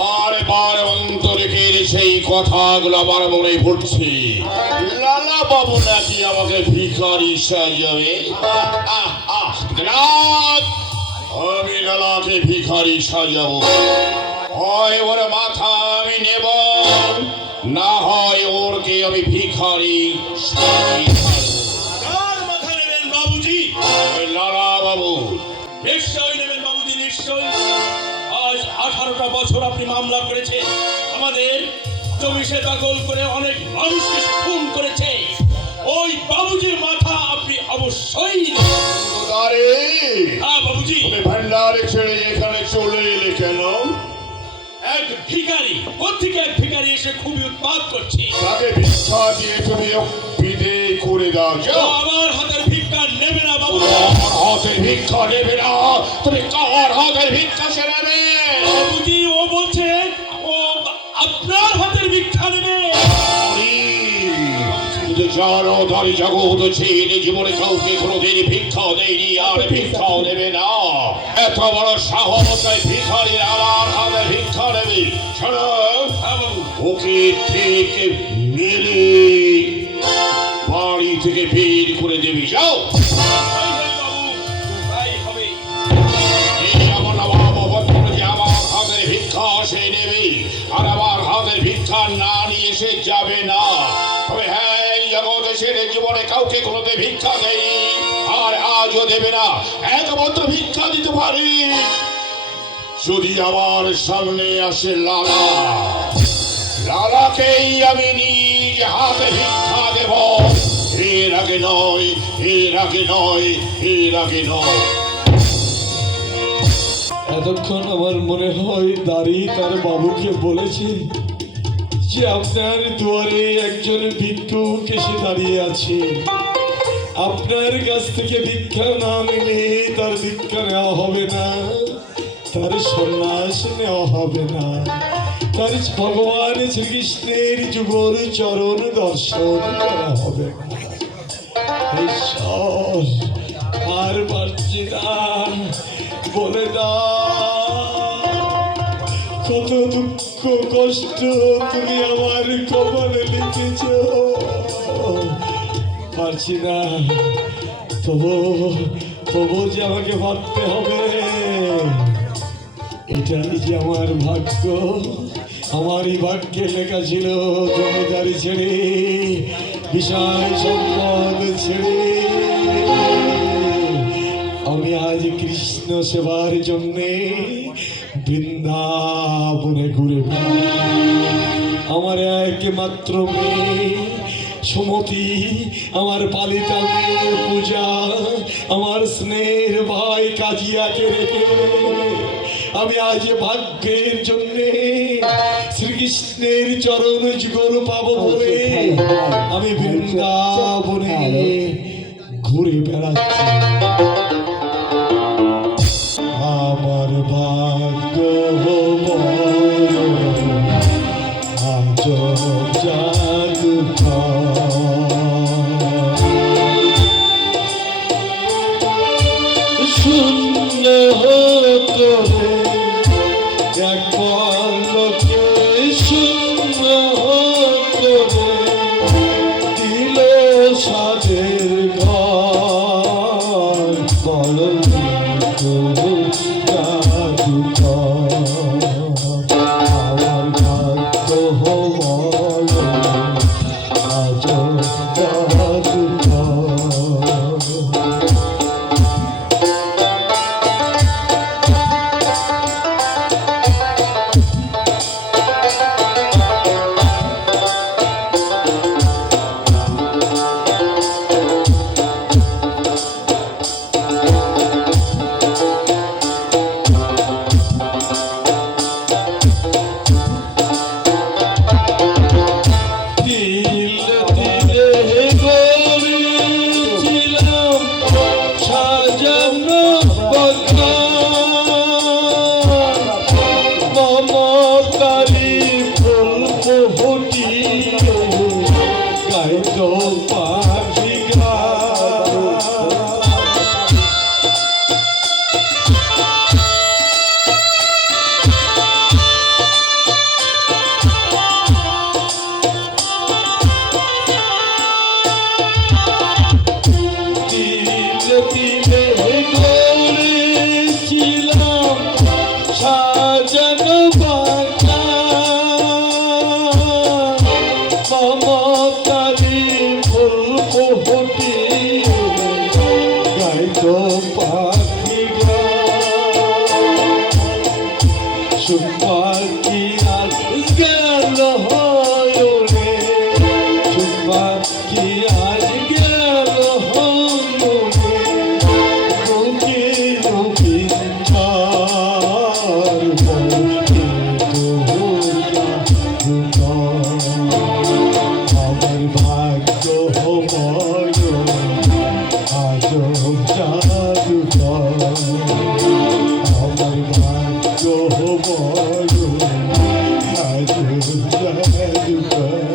বারে বারে অন্তরিকের সেই কথাগুলো আমার মনে পড়ছে। লালা বাবু নাকি আমাকে ভিখারি সাজাবে। আমি লালাকে ভিখারি সাজাবো। হয় ওর মাথা আমি নেব, না হয় ওরকে আমি ভিখারি মাথা নেবেন বাবুজি? লালা বাবু নিশ্চয় নেবেন বাবুজি, নিশ্চয়। আজ 18টা বছর আপনি মামলা করেছেন, আমাদের জমি সে দখল করে অনেক মানুষকে খুন করেছে। ওই বাবুজির মাথা আপনি অবশ্যই বাবুজি। ভান্ডারে ছেড়ে এখানে চলে এলে কেন? এক ভিখারি, কোত্থেকে এক ভিখারি এসে খুবই উৎপাত করছে। তাকে ভিক্ষা দিয়ে তুমি বিদেয় করে দাও। আমার হাতের ভিক্ষা নেবে না বাবু। আমার হাতের ভিক্ষা নেবে না? তুমি কার হাতের ভিক্ষা সে নেবে? বাবুজি ও বলছে ও আপনার হাতের ভিক্ষা নেবে। জানো দাঁড়ি জগৎ ছেড়ে জীবনে কাউকে কোনোদিন ভিক্ষা দেয়নি, আর ভিক্ষাও দেবে না। এত বড় সাহস ভিখারি আমার হাতে ভিক্ষা নেবে? শোনো, ওকে ঠিক মেরে বাড়ি থেকে বের করে দেবি। যাও। আমার হাতের ভিক্ষা সে নেবে, আর আমার হাতের ভিক্ষা না নিয়ে সে যাবে না। তবে হ্যাঁ, জগৎ ছেড়ে জীবনে কাউকে কোনোদিন ভিক্ষা দেয়নি, আর আজও দেবে না। একমাত্র ভিক্ষা দিতে পারি যদি আমার সামনে আসে লালা। লালাকেই আমি নিজ হাতে ভিক্ষা দেব। এর আগে নয়, এর আগে নয়, এর আগে নয়। এতক্ষণ আমার মনে হয় দাঁড়ি তার বাবুকে বলেছে যে আপনার দুয়ারে একজন ভিক্ষুক এসে দাঁড়িয়ে আছে, আপনার কাছ থেকে ভিক্ষা না নিলে তার ভিক্ষা নেওয়া হবে না, তার সন্ন্যাস নেওয়া হবে না, তার ভগবান শ্রীকৃষ্ণের যুগল চরণ দর্শন করা হবে না। ঈশ্বর, আর পারছি না, বলে দাও কত দুঃখ কষ্ট তুমি আমার কপালে লিখেছ। পারছি না, তবু যে আমাকে ভাবতে হবে, এটাই যে আমার ভাগ্য। আমারই ভাগ্যে লেখা ছিল জমিদারি ছেড়ে, বিশাল সম্পদ ছেড়ে আমি আজ কৃষ্ণ সেবার জন্যে বৃন্দাবনে ঘুরে আমার একমাত্র মেয়ে সুমতি, আমার পালিতা মেয়ে পূজা, আমার স্নেহের ভাই কাজিয়াকে রেখে আমি আজ ভাগ্যের জন্যে শ্রীকৃষ্ণের চরণ যুগল পাবো বলে আমি বৃন্দাবনে ঘুরে বেড়াচ্ছি। আমার ভাগ্য আজ জাদু শূন্য করে একবার লোকে শূন্য করে দিল সাদের ঘর। পাখি আজ গেল হয়রে চুন পাখি আজ গেল হয়রে মুখে মুখে আর বলতে তোরা আমার ভাগ্য বড় আজব জাদুকর আমার ভাগ্য বড় আজব জাদুকর